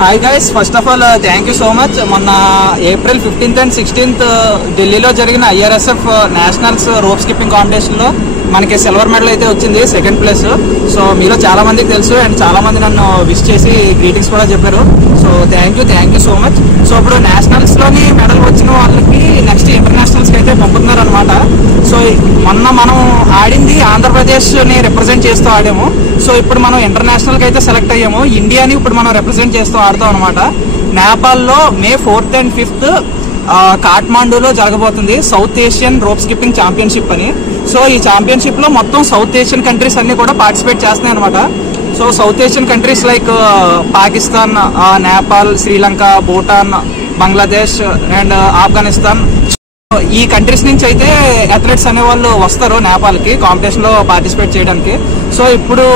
Hi guys, first of all thank you so much. మొన్న April 15th and 16th ఢిల్లీలో జరిగిన IRSF nationals rope skipping కాంపిటీషన్లో మనకి silver medal అయితే వచ్చింది, సెకండ్ ప్లేస్. సో మీలో చాలా మందికి తెలుసు అండ్ చాలా మంది నన్ను విష్ చేసి గ్రీటింగ్స్ కూడా చెప్పారు. So thank you so much. So ఇప్పుడు నేషనల్స్లోని మెడల్ వచ్చిన వాళ్ళకి నెక్స్ట్ ఇంటర్నేషనల్స్కి అయితే పంపుతున్నారు అనమాట. సో మొన్న మనం ఆడింది ఆంధ్రప్రదేశ్ని రిప్రజెంట్ చేస్తూ ఆడాము. సో ఇప్పుడు మనం ఇంటర్నేషనల్కి అయితే సెలెక్ట్ అయ్యాము. ఇండియాని ఇప్పుడు మనం రిప్రజెంట్ చేస్తూ ఆడతాం అనమాట. నేపాల్లో May 4th and 5th కాఠ్మాండూలో జరగబోతుంది south Asian rope skipping championship అని. సో ఈ ఛాంపియన్షిప్ లో మొత్తం సౌత్ ఏషియన్ కంట్రీస్ అన్ని కూడా పార్టిసిపేట్ చేస్తున్నాయి అనమాట. So south Asian countries like Pakistan, Nepal, Sri Lanka, Bhutan, Bangladesh and Afghanistan, ఈ కంట్రీస్ నుంచి అయితే అథ్లెట్స్ అనే వాళ్ళు వస్తారు నేపాల్కి కాంపిటీషన్ లో పార్టిసిపేట్ చేయడానికి. సో ఇప్పుడు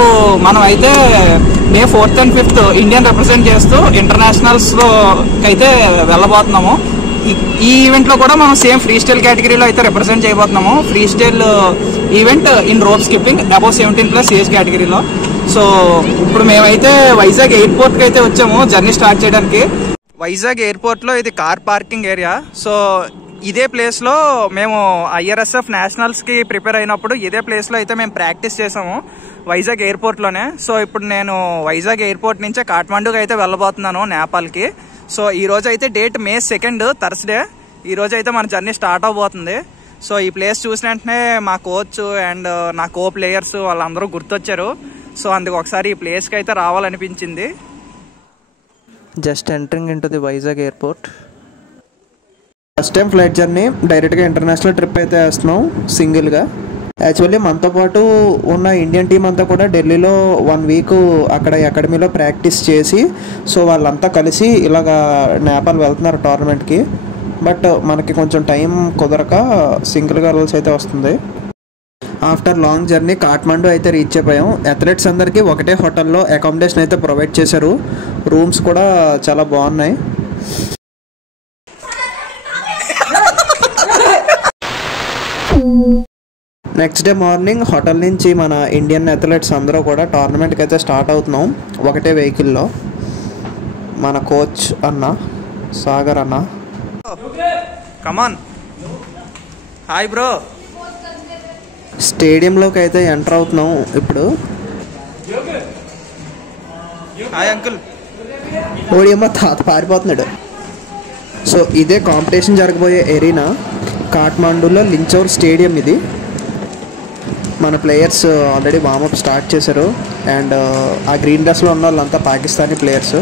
మనం అయితే May 4th and 5th Indian represent చేస్తూ ఇంటర్నేషనల్స్ లో అయితే వెళ్ళబోతున్నాము. ఈ ఈవెంట్ లో కూడా మనం సేమ్ ఫ్రీ స్టైల్ కేటగిరీలో అయితే రిప్రజెంట్ చేయబోతున్నాము. Free style event in rope skipping above 17+ age కేటగిరీలో. సో ఇప్పుడు మేమైతే వైజాగ్ ఎయిర్పోర్ట్ కి అయితే వచ్చాము జర్నీ స్టార్ట్ చేయడానికి. వైజాగ్ ఎయిర్పోర్ట్ లో ఇది కార్ పార్కింగ్ ఏరియా. సో ఇదే ప్లేస్ లో మేము IRSF నేషనల్స్ కి ప్రిపేర్ అయినప్పుడు ఇదే ప్లేస్ లో అయితే మేము ప్రాక్టీస్ చేసాము, వైజాగ్ ఎయిర్పోర్ట్ లోనే. సో ఇప్పుడు నేను వైజాగ్ ఎయిర్పోర్ట్ నుంచే కాఠ్మాండూకి అయితే వెళ్ళబోతున్నాను, నేపాల్ కి. సో ఈ రోజు అయితే డేట్ May 2nd థర్స్డే. ఈ రోజు అయితే మన జర్నీ స్టార్ట్ అవబోతుంది. సో ఈ ప్లేస్ చూసిన వెంటనే మా కోచ్ అండ్ నా కో ప్లేయర్స్ వాళ్ళందరూ గుర్తొచ్చారు. సో అందుకు ఒకసారి ఈ ప్లేస్కి అయితే రావాలనిపించింది. Just entering into the Vizag airport. First time flight journey, డైరెక్ట్గా ఇంటర్నేషనల్ ట్రిప్ అయితే వేస్తున్నాం సింగిల్గా. యాక్చువల్లీ మనతో పాటు ఉన్న ఇండియన్ టీం అంతా కూడా ఢిల్లీలో 1 week అక్కడ అకాడమీలో ప్రాక్టీస్ చేసి, సో వాళ్ళంతా కలిసి ఇలాగ నేపాల్ వెళ్తున్నారు టోర్నమెంట్కి. బట్ మనకి కొంచెం టైం కుదరక సింగిల్గా వెళ్ళాల్సి అయితే వస్తుంది. ఆఫ్టర్ లాంగ్ జర్నీ కాఠ్మాండూ అయితే రీచ్ అయిపోయాం. అథ్లెట్స్ అందరికీ ఒకటే హోటల్లో అకామిడేషన్ అయితే ప్రొవైడ్ చేశారు. రూమ్స్ కూడా చాలా బాగున్నాయి. నెక్స్ట్ డే మార్నింగ్ హోటల్ నుంచి మన ఇండియన్ అథ్లెట్స్ అందరూ కూడా టోర్నమెంట్కి అయితే స్టార్ట్ అవుతున్నాం ఒకటే వెహికల్లో. మన కోచ్ అన్న సాగర్ అన్న. కమాన్, హాయ్ బ్రో. స్టేడియంలోకి అయితే ఎంటర్ అవుతున్నాం ఇప్పుడు. Hi uncle. ఓడియమ్మ తాత పారిపోతున్నాడు. సో ఇదే కాంపిటీషన్ జరగబోయే ఎరీనా, కాఠ్మాండూలో లించౌర్ స్టేడియం ఇది. మన ప్లేయర్స్ ఆల్రెడీ వార్మప్ స్టార్ట్ చేశారు. అండ్ ఆ గ్రీన్ డ్రెస్లో ఉన్న వాళ్ళంతా పాకిస్తానీ ప్లేయర్స్.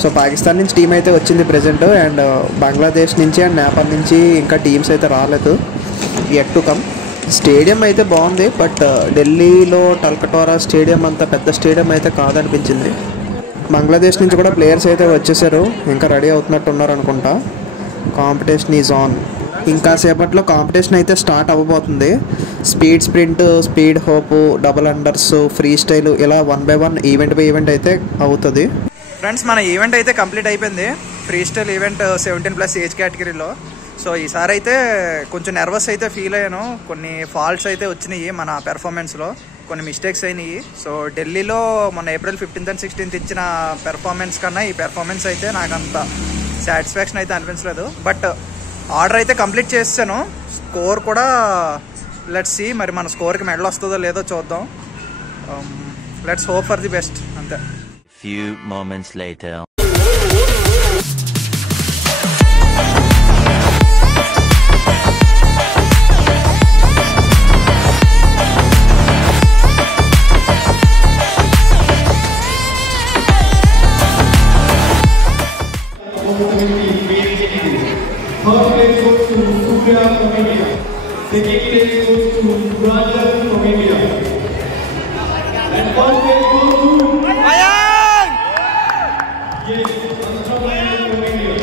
సో పాకిస్తాన్ నుంచి టీం అయితే వచ్చింది ప్రెజెంట్. అండ్ బంగ్లాదేశ్ నుంచి అండ్ నేపాల్ నుంచి ఇంకా టీమ్స్ అయితే రాలేదు, యట్ టు కమ్. స్టేడియం అయితే బాగుంది, బట్ ఢిల్లీలో టల్కటోరా స్టేడియం అంత పెద్ద స్టేడియం అయితే కాదనిపించింది. బంగ్లాదేశ్ నుంచి కూడా ప్లేయర్స్ అయితే వచ్చేసారు, ఇంకా రెడీ అవుతున్నట్టు ఉన్నారు అనుకుంటా. Competition is on. ఇంకా సేపట్లో కాంపిటీషన్ అయితే స్టార్ట్ అవ్వబోతుంది. Speed sprint, speed hop, double unders, free style, ఇలా 1 by 1 ఈవెంట్ బై ఈవెంట్ అయితే అవుతుంది. ఫ్రెండ్స్, మన ఈవెంట్ అయితే కంప్లీట్ అయిపోయింది. ఫ్రీ స్టైల్ ఈవెంట్ 17+ ఏజ్ కేటగిరీలో. సో ఈసారి అయితే కొంచెం నర్వస్ అయితే ఫీల్ అయ్యాను. కొన్ని ఫాల్ట్స్ అయితే వచ్చినాయి మన పెర్ఫార్మెన్స్లో, కొన్ని మిస్టేక్స్ అయినాయి. సో ఢిల్లీలో మన April 15th and 16th ఇచ్చిన పెర్ఫార్మెన్స్ కన్నా ఈ పెర్ఫార్మెన్స్ అయితే నాకు అంత సాటిస్ఫాక్షన్ అయితే అనిపించలేదు. బట్ ఆర్డర్ అయితే కంప్లీట్ చేసాను. స్కోర్ కూడా లెట్స్ సీ, మరి మన స్కోర్కి మెడల్ వస్తుందో లేదో చూద్దాం. Let's hope for the best, అంతే. Few moments later. First place goes to Surya from India. Second place goes to Raja from India. And first place goes to Mayank. Yes, from India.